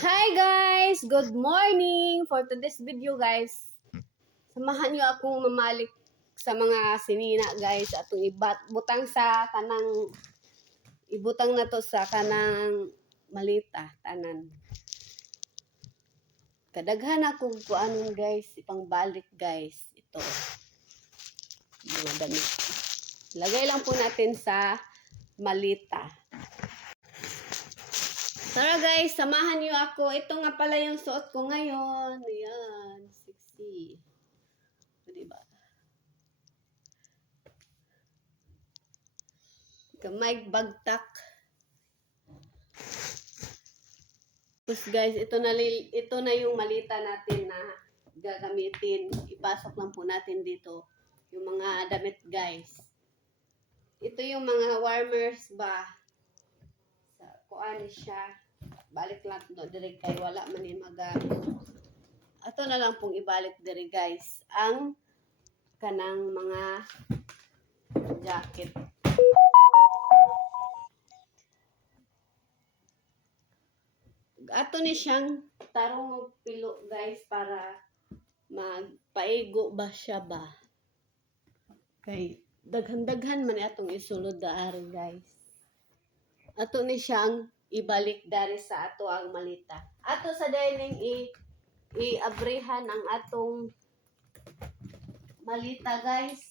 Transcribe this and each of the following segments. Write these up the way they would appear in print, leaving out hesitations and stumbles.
Hi guys! Good morning! For today's video guys, samahan nyo akong mamalik sa mga sinina guys. Atong ibutang sa kanang, ibutang na to sa kanang malita, tanan. Kadaghan ako kuanon guys, ipang balik guys. Ito, mga damit. Lagay lang po natin sa malita. Tara guys, samahan niyo ako. Ito nga pala yung suot ko ngayon. Ayan, sexy. Diba? Kamay bagtak. Tapos guys, ito na yung malita natin na gagamitin. Ipasok lang po natin dito yung mga damit guys. Ito yung mga warmers ba. Sa kuan siya. Balik lang no dire kay wala man ni magamit. Ato na lang pong ibalik dire guys ang kanang mga jacket. Ato ni siyang tarong og pilo guys para magpaigo ba siya ba. Kay daghan-daghan man atong isulod daari guys. Ato ni siyang ibalik dari sa ato ang malita. Ato sa dining i-abrehan ang atong malita guys.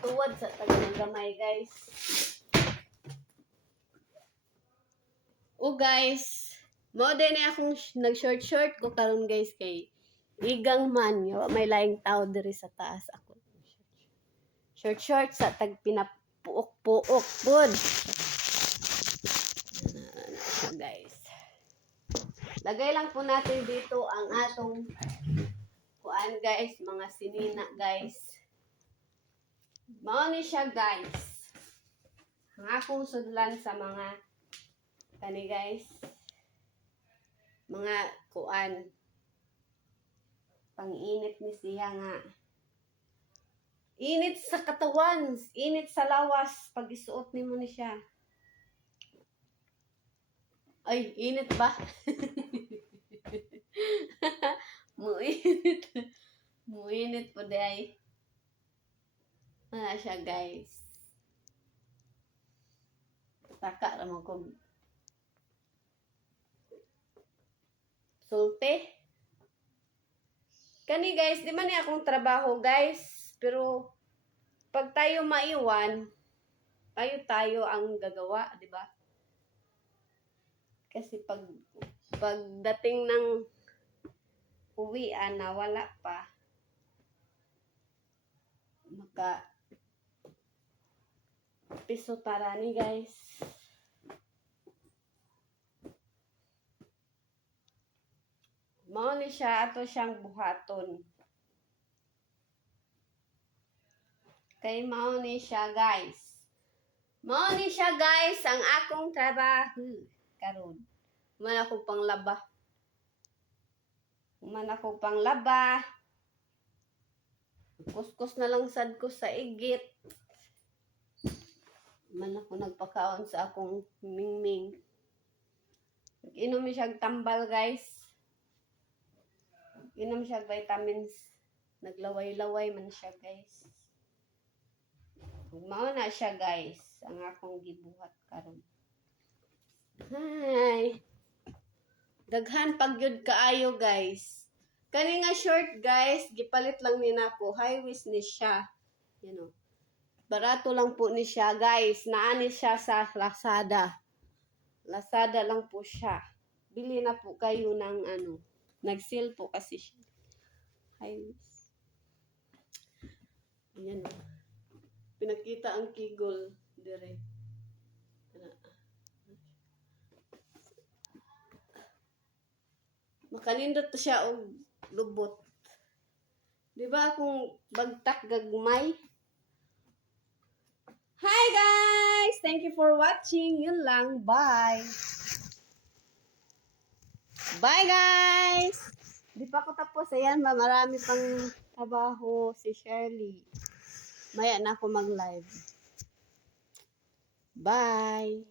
Tuwad sa tagang gamay guys. O guys, mo din akong nag-short ko karon guys kay igang man yo may laing tao diri sa taas ako. Short sa tag pinapuok-puok pud. Guys. Lagay lang po natin dito ang atong kuan guys, mga sinina guys. Mao ni siya guys. Ang akong sudlan sa mga kani guys. Mga kuan pang-init ni siya nga. Init sa katawan, init sa lawas pag isuot nimo ni siya. Ay, init ba? Muinit. Muinit po day. Wala siya guys. Taka naman ko. Sulte. Kani guys, di man ni akong trabaho guys. Pero pag tayo maiwan, tayo ang gagawa, di ba? Kasi pagdating ng uwian na wala pa, maka piso tarani guys. Mao ni siya ato siyang buhaton. Kay mao ni siya guys. Mao ni siya guys ang akong trabaho karon. Man ako panglaba. Man ako panglaba. Kuskus na lang sad ko sa igit. Man ako nagpakaon sa akong mingming. Inom siya tambal guys. Inom siya vitamins. Naglaway-laway man siya guys. Mao na siya guys. Ang akong gibuhat karon. Hi. Daghan pagyud kaayo guys. Kani nga short guys, gipalit lang ni nako. High waist ni siya. You know. Barato lang po ni siya guys. Naani siya sa Lazada. Lazada lang po siya. Bili na po kayo ng ano. Nag-sale po kasi siya. High waist. Ayan o. Pinakita ang kigol dire. Makanindot siya og lubot. Di ba kung bagtak gagmay? Hi guys! Thank you for watching. Yun lang. Bye! Bye guys! Di pa ako tapos. Ayan, marami pang trabaho si Shirley. Maya na ako mag-live. Bye!